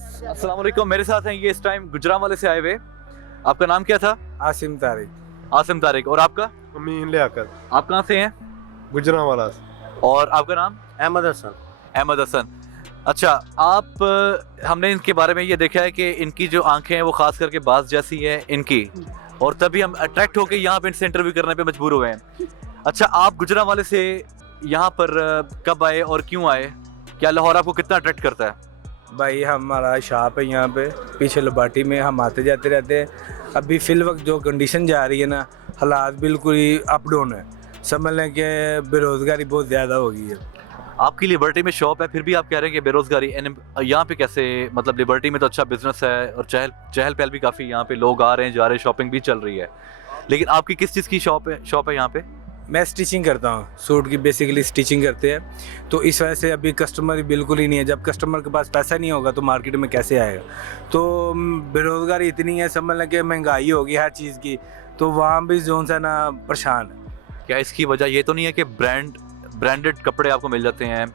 अस्सलाम वालेकुम, मेरे साथ हैं ये इस टाइम गुजरांवाले से आए हुए। आपका नाम क्या था? आसिम तारिक। आसिम तारिक। और आपका? अमीन लियाकत। आप कहाँ से हैं? गुजरांवाला से। और आपका नाम? अहमद हसन। अहमद हसन। अच्छा, आप हमने इनके बारे में ये देखा है कि इनकी जो आंखें हैं वो खास करके बाज जैसी हैं इनकी, और तभी हम अट्रैक्ट होकर यहाँ पे इनसे इंटरव्यू करने पे मजबूर हुए हैं। अच्छा, आप गुजरांवाले से यहाँ पर कब आए और क्यों आए? क्या लाहौर आपको कितना अट्रैक्ट करता है? भाई हमारा शॉप है यहाँ पे पीछे लबाटी में, हम आते जाते रहते हैं। अभी फिल वक्त जो कंडीशन जा रही है ना, हालात बिल्कुल ही अप डाउन है। समझ लें कि बेरोज़गारी बहुत ज़्यादा हो गई है। आपकी लिबर्टी में शॉप है, फिर भी आप कह रहे हैं कि बेरोजगारी यहाँ पे कैसे? मतलब लिबर्टी में तो अच्छा बिजनेस है और चहल चहल पहल भी काफ़ी, यहाँ पे लोग आ रहे हैं जा रहे हैं, शॉपिंग भी चल रही है, लेकिन आपकी किस चीज़ की शॉप है यहाँ पे? मैं स्टिचिंग करता हूँ, सूट की बेसिकली स्टिचिंग करते हैं। तो इस वजह से अभी कस्टमर बिल्कुल ही नहीं है। जब कस्टमर के पास पैसा नहीं होगा तो मार्केट में कैसे आएगा? तो बेरोज़गारी इतनी है, समझ लें कि महंगाई होगी हर चीज़ की, तो वहाँ भी जोन सा ना परेशान है। क्या इसकी वजह ये तो नहीं है कि ब्रांडेड कपड़े आपको मिल जाते हैं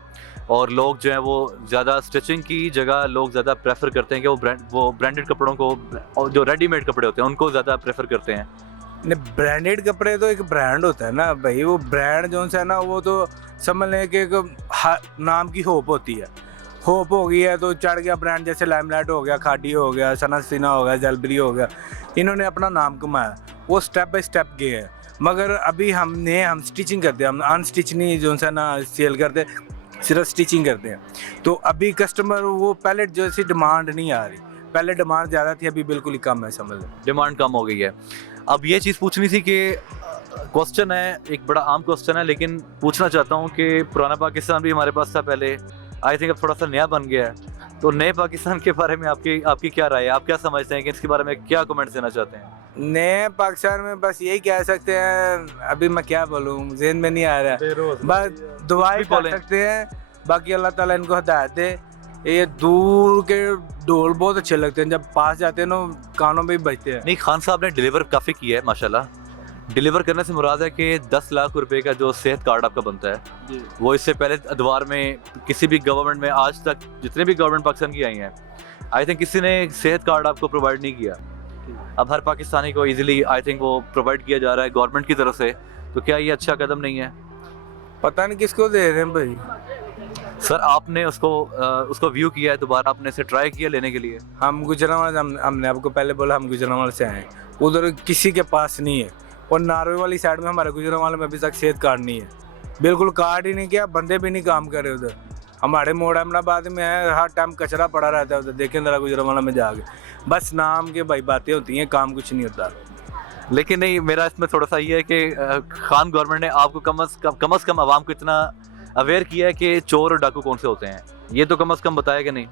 और लोग जो हैं वो ज़्यादा स्टिचिंग की जगह लोग ज़्यादा प्रेफर करते हैं कि वो ब्रांडेड कपड़ों को, और जो रेडीमेड कपड़े होते हैं उनको ज़्यादा प्रेफर करते हैं? नहीं, ब्रांडेड कपड़े तो एक ब्रांड होता है ना भाई। वो ब्रांड जो है ना, वो तो समझ लें कि एक नाम की होप होती है। होप हो गई है तो चढ़ गया ब्रांड, जैसे लाइमलाइट हो गया, खाटी हो गया, सना सिन्हा हो गया, जलबरी हो गया। इन्होंने अपना नाम कमाया, वो स्टेप बाय स्टेप गए हैं। मगर अभी हम स्टिचिंग करते हैं, हम अनस्टिच नहीं जो है ना सेल करते, सिर्फ स्टिचिंग करते हैं। तो अभी कस्टमर वो पहले जैसी डिमांड नहीं आ रही। पहले डिमांड ज़्यादा थी, अभी बिल्कुल ही कम है, समझ लें। डिमांड कम हो गई है। अब ये चीज़ पूछनी थी कि क्वेश्चन है, एक बड़ा आम क्वेश्चन है, लेकिन पूछना चाहता हूँ कि पुराना पाकिस्तान भी हमारे पास था पहले, आई थिंक अब थोड़ा सा नया बन गया है। तो नए पाकिस्तान के बारे में आपकी क्या राय है? आप क्या समझते हैं कि इसके बारे में क्या कमेंट्स देना चाहते हैं? नए पाकिस्तान में बस यही कह सकते हैं, अभी मैं क्या बोलूँ, जेहन में नहीं आ रहा है। बस दुआई कर सकते हैं, बाकी अल्लाह ताला इनको हिदायत दे। ये दूर के ढोल बहुत अच्छे लगते हैं, जब पास जाते हैं ना कानों में भी बजते हैं। नहीं, खान साहब ने डिलीवर काफ़ी किया है माशाल्लाह। डिलीवर करने से मुराद है कि 10 लाख रुपए का जो सेहत कार्ड आपका बनता है, वो इससे पहले अदवार में किसी भी गवर्नमेंट में आज तक जितने भी गवर्नमेंट पाकिस्तान की आई हैं, आई थिंक किसी ने सेहत कार्ड आपको प्रोवाइड नहीं किया। अब हर पाकिस्तानी को इजीली आई थिंक वो प्रोवाइड किया जा रहा है गवर्नमेंट की तरफ से। तो क्या ये अच्छा कदम नहीं है? पता नहीं किसको दे रहे हैं भाई। सर, आपने उसको व्यू किया है, दोबारा आपने इसे ट्राई किया लेने के लिए? हम गुजरांवाला, हमने आपको पहले बोला हम गुजरांवाला से आए हैं, उधर किसी के पास नहीं है। और नारवे वाली साइड में हमारे गुजरांवाला में अभी तक सेहत कार्ड नहीं है, बिल्कुल कार्ड ही नहीं किया, बंदे भी नहीं काम कर रहे उधर। हमारे मोड़ अहमदाबाद में है, हर टाइम कचरा पड़ा रहता है उधर, देखें ज़रा गुजरांवाला में जाके, बस नाम के भाई बातें होती हैं, काम कुछ नहीं होता। लेकिन नहीं, मेरा इसमें थोड़ा सा ये है कि खान गवर्नमेंट ने आपको कम से कम आवाम को इतना अवेयर किया है कि चोर और डाकू कौन से होते हैं, ये तो कम से कम बताया कि नहीं?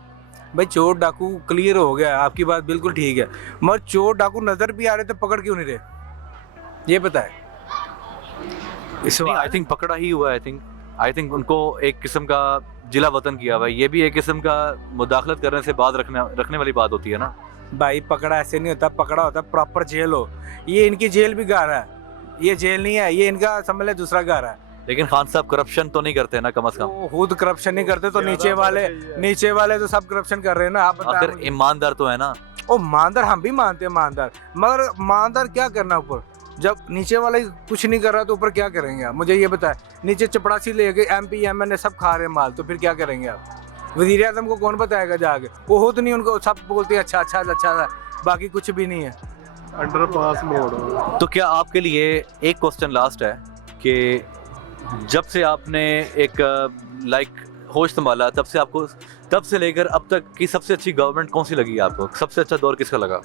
भाई चोर डाकू क्लियर हो गया, आपकी बात बिल्कुल ठीक है, मगर चोर डाकू नज़र भी आ रहे तो पकड़ क्यों नहीं रहे, ये बताए। आई थिंक पकड़ा ही हुआ है। आई थिंक उनको एक किस्म का जिला वतन किया हुआ है। ये भी एक किस्म का मुदाखलत करने से बात रखने वाली बात होती है ना भाई। पकड़ा ऐसे नहीं होता, पकड़ा होता प्रॉपर जेल हो। ये इनकी जेल भी घर है, ये जेल नहीं है, ये इनका समझ ले दूसरा घर है। लेकिन खान साहब करप्शन तो नहीं करते ना कम से कम? वो खुद करप्शन नहीं करते तो नीचे वाले तो सब करप्शन कर रहे हैं ना। आप आखिर ईमानदार तो है ना। ओ ईमानदार हम भी मानते हैं ईमानदार, मगर ईमानदार क्या करना ऊपर, जब नीचे वाला ही कुछ नहीं कर रहा तो ऊपर क्या करेंगे आप? मुझे ये बताएं, नीचे चपड़ासी ले गए, MP MNA सब खा रहे हैं माल, तो फिर क्या करेंगे आप? वज़ीर आज़म को कौन बताएगा जाके? वो खुद नहीं, उनको सब बोलते हैं अच्छा, बाकी कुछ भी नहीं है। अंडरपास मोड़। तो क्या आपके लिए एक क्वेश्चन लास्ट है कि जब से आपने एक होश संभाला, तब से लेकर अब तक की सबसे अच्छी गवर्नमेंट कौन सी लगी आपको? सबसे अच्छा दौर किसका लगा?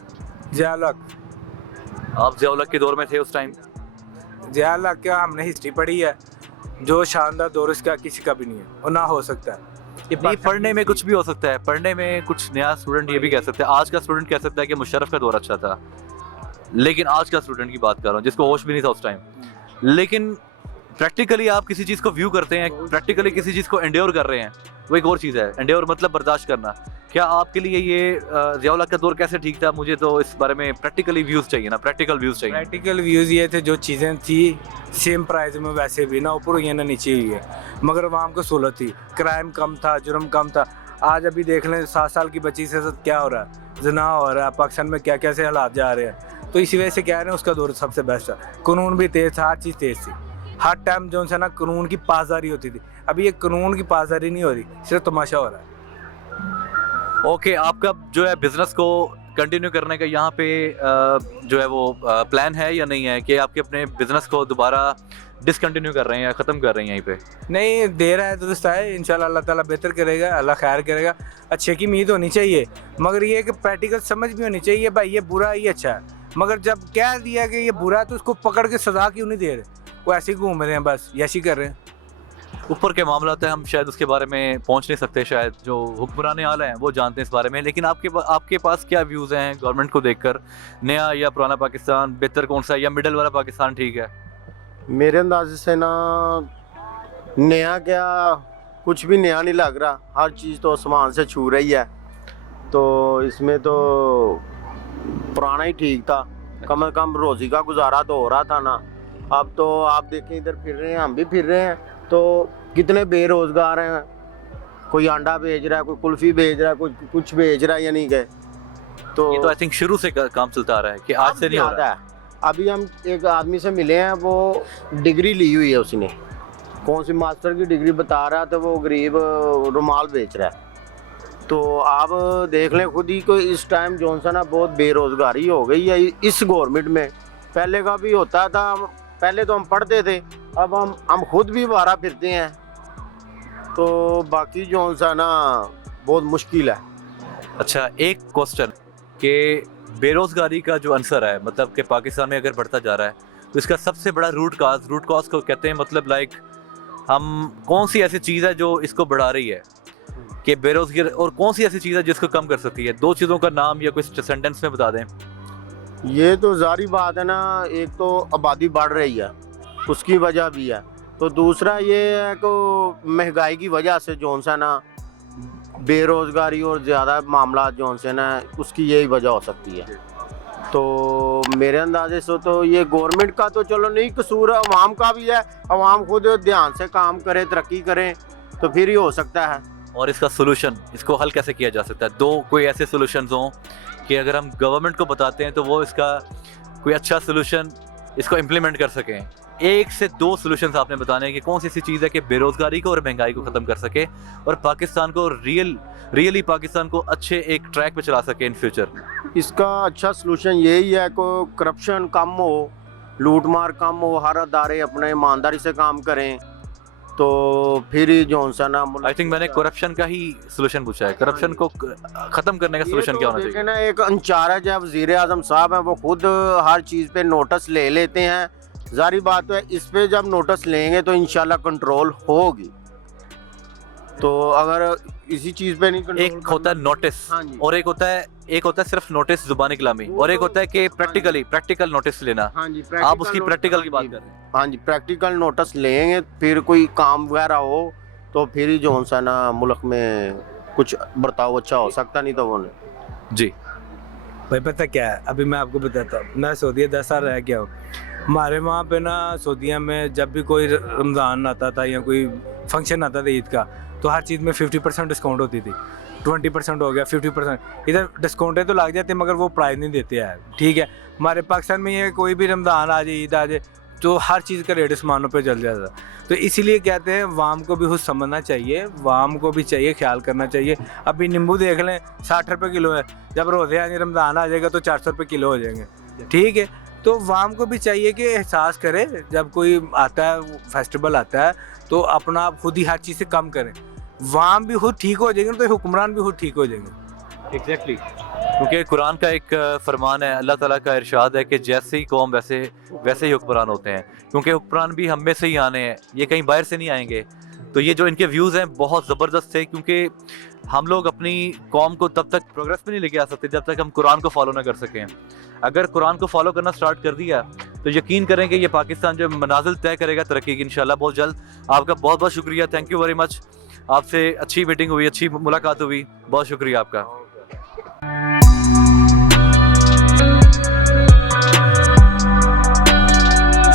ज़िया-उल-हक। आप ज़िया-उल-हक के दौर में थे उस टाइम? ज़िया-उल-हक का हमने हिस्ट्री पढ़ी है, जो शानदार दौर इसका किसी का भी नहीं है और ना हो सकता है। नहीं, पढ़ने में कुछ भी हो सकता है, पढ़ने में कुछ नया स्टूडेंट ये भी कह सकता है, आज का स्टूडेंट कह सकता है कि मुशर्रफ का दौर अच्छा था, लेकिन आज का स्टूडेंट की बात कर रहा हूँ जिसको होश भी नहीं था उस टाइम। लेकिन प्रैक्टिकली आप किसी चीज़ को व्यू करते हैं, प्रैक्टिकली किसी चीज़ को एंड्योर कर रहे हैं, वो एक और चीज़ है। एंड्योर मतलब बर्दाश्त करना। क्या आपके लिए ये ज़िया-उल-हक का दौर कैसे ठीक था? मुझे तो इस बारे में प्रैक्टिकली व्यूज़ चाहिए ना, प्रैक्टिकल व्यूज़ चाहिए। प्रैक्टिकल व्यूज़ ये थे, जो चीज़ें थी सेम प्राइस में वैसे भी ना ऊपर हुई है ना नीचे हुई है, मगर आवाम को सहूलत थी, क्राइम कम था, जुर्म कम था। आज अभी देख लें 7 साल की बच्ची से क्या हो रहा है, जना हो रहा है, पाकिस्तान में क्या कैसे हालात जा रहे हैं। तो इसी वजह से कह रहे हैं उसका दौर सबसे बेस्ट है। कानून भी तेज़ था, हर चीज़ तेज़ थी, हर टाइम जो है ना कानून की पासदारी होती थी। अभी ये कानून की पासदारी नहीं हो रही, सिर्फ तमाशा हो रहा है। ओके, आपका जो है बिजनेस को कंटिन्यू करने का यहाँ पे जो है वो प्लान है या नहीं है कि आपके अपने बिजनेस को दोबारा डिसकंटिन्यू कर रहे हैं या ख़त्म कर रहे हैं यहीं पे? नहीं, दे रहा है दुरुस्त है, इंशाल्लाह अल्लाह ताला बेहतर करेगा, अल्लाह खैर करेगा। अच्छे की उम्मीद होनी चाहिए, मगर ये कि प्रैक्टिकल समझ भी होनी चाहिए भाई ये बुरा ये अच्छा है। मगर जब कह दिया कि ये बुरा है तो उसको पकड़ के सजा क्यों नहीं दे रहे? वो ऐसे ही घूम रहे हैं, बस ऐसे ही कर रहे हैं। ऊपर के मामला है, हम शायद उसके बारे में पहुंच नहीं सकते, शायद जो हुक्मरान आला हैं वो जानते हैं इस बारे में। लेकिन आपके पास क्या व्यूज़ हैं गवर्नमेंट को देखकर, नया या पुराना पाकिस्तान बेहतर कौन सा है, या मिडल वाला पाकिस्तान ठीक है? मेरे अंदाजे से ना नया क्या, कुछ भी नया नहीं लग रहा, हर चीज़ तो आसमान से छू रही है। तो इसमें तो पुराना ही ठीक था, कम से कम रोज़ी का गुजारा तो हो रहा था ना। अब तो आप देखें इधर फिर रहे हैं, हम भी फिर रहे हैं, तो कितने बेरोज़गार हैं। कोई अंडा बेच रहा है, कोई कुल्फ़ी बेच रहा है, कोई कुछ बेच रहा है, या नहीं गए। तो ये तो आई थिंक शुरू से काम चलता आ रहा है कि आज से नहीं हो रहा है। अभी हम एक आदमी से मिले हैं, वो डिग्री ली हुई है उसने, कौन सी मास्टर की डिग्री बता रहा था, वो गरीब रुमाल बेच रहा है। तो आप देख लें खुद ही को, इस टाइम जो सा ना बहुत बेरोज़गारी हो गई है इस गवर्नमेंट में। पहले का भी होता था, पहले तो हम पढ़ते थे, अब हम खुद भी बाहर फिरते हैं। तो बाकी जो सा ना बहुत मुश्किल है। अच्छा, एक क्वेश्चन कि बेरोज़गारी का जो आंसर है, मतलब कि पाकिस्तान में अगर बढ़ता जा रहा है, तो इसका सबसे बड़ा रूट काज को कहते हैं, मतलब लाइक हम कौन सी ऐसी चीज़ है जो इसको बढ़ा रही है कि बेरोज़गारी, और कौन सी ऐसी चीज़ है जिसको कम कर सकती है? 2 चीज़ों का नाम या कोई सेंटेंस में बता दें। ये तो जारी बात है ना, एक तो आबादी बढ़ रही है, उसकी वजह भी है। तो दूसरा ये है कि महंगाई की वजह से जो सा ना बेरोज़गारी और ज़्यादा मामला जो से ना, उसकी यही वजह हो सकती है। तो मेरे अंदाजे से तो ये गवर्नमेंट का तो चलो नहीं कसूर, अवाम का भी है। अवाम खुद ध्यान से काम करे, तरक्की करें, तो फिर ही हो सकता है। और इसका सोल्यूशन, इसको हल कैसे किया जा सकता है? 2 कोई ऐसे सोल्यूशंस हों कि अगर हम गवर्नमेंट को बताते हैं तो वो इसका कोई अच्छा सोल्यूशन इसको इम्प्लीमेंट कर सकें। 1 से 2 सोल्यूशंस आपने बताने हैं कि कौन सी ऐसी चीज़ है कि बेरोज़गारी को और महंगाई को ख़त्म कर सके और पाकिस्तान को रियली पाकिस्तान को अच्छे एक ट्रैक पे चला सके इन फ्यूचर। इसका अच्छा सलूशन यही है कि करप्शन कम हो, लूट मार कम हो, हर अदारे अपने ईमानदारी से काम करें, तो फिर ही जो सा ना। आई थिंक मैंने करप्शन का ही सोल्यूशन पूछा है, करप्शन को ख़त्म करने का सोल्यूशन क्या होना चाहिए? ना एक इंचार्ज है, वज़ीर आज़म साहब हैं, वो खुद हर चीज़ पे नोटिस ले लेते हैं। जारी बात है, इस पे जब नोटिस लेंगे तो इंशाल्लाह कंट्रोल होगी। तो अगर इसी चीज़ पे नहीं कंट्रोल, एक होता है नोटिस, हाँ जी, और एक होता है सिर्फ नोटिस जुबानी कलामी, और एक होता है कि प्रैक्टिकल नोटिस लेना। हाँ जी, आप उसकी प्रैक्टिकल की बात कर रहे हैं। हाँ जी, प्रैक्टिकल नोटिस लेंगे, फिर कोई काम वगैरह हो तो फिर ही जो सा ना मुल्क में कुछ बर्ताव अच्छा हो सकता, नहीं तो वो नहीं। जी भाई पता क्या है, अभी मैं आपको बताता हूँ, मैं सऊदीया 10 साल रह गया हूँ। हमारे वहाँ पे ना सऊदीया में जब भी कोई रमज़ान आता था या कोई फंक्शन आता था ईद का, तो हर चीज़ में 50% डिस्काउंट होती थी। 20% हो गया, 50%। इधर डिस्काउंटें तो लग जाते मगर वो प्राइस नहीं देते हैं, ठीक है। हमारे पाकिस्तान में ये कोई भी रमज़ान आ जाए, ईद आ जाए, तो हर चीज़ का रेट आसमानों पे चल जाता। तो इसीलिए कहते हैं वाम को भी खुद समझना चाहिए, वाम को भी चाहिए ख्याल करना चाहिए। अभी नींबू देख लें 60 रुपये किलो है, जब रोज़े आने रमज़ान आ जाएगा तो 400 रुपये किलो हो जाएंगे, ठीक है। तो वाम को भी चाहिए कि एहसास करे, जब कोई आता है फेस्टिवल आता है तो अपना आप खुद ही हर चीज़ से कम करें। वाम भी खुद ठीक हो जाएंगे तो हुक्मरान भी खुद ठीक हो जाएंगे। एग्जैक्टली, क्योंकि कुरान का एक फरमान है, अल्लाह ताला का इरशाद है कि जैसे ही कौम वैसे ही हुक्मरान होते हैं, क्योंकि हुक्मरान भी हम में से ही आने हैं, ये कहीं बाहर से नहीं आएंगे। तो ये जो इनके व्यूज़ हैं बहुत ज़बरदस्त थे, क्योंकि हम लोग अपनी कौम को तब तक प्रोग्रेस में नहीं लेके आ सकते जब तक हम कुरान को फॉलो ना कर सकें। अगर कुरान को फॉलो करना स्टार्ट कर दिया तो यकीन करें कि ये पाकिस्तान जो मनाजिल तय करेगा तरक्की की इंशाल्लाह बहुत जल्द। आपका बहुत बहुत शुक्रिया, थैंक यू वेरी मच। आपसे अच्छी मीटिंग हुई, अच्छी मुलाकात हुई, बहुत शुक्रिया आपका।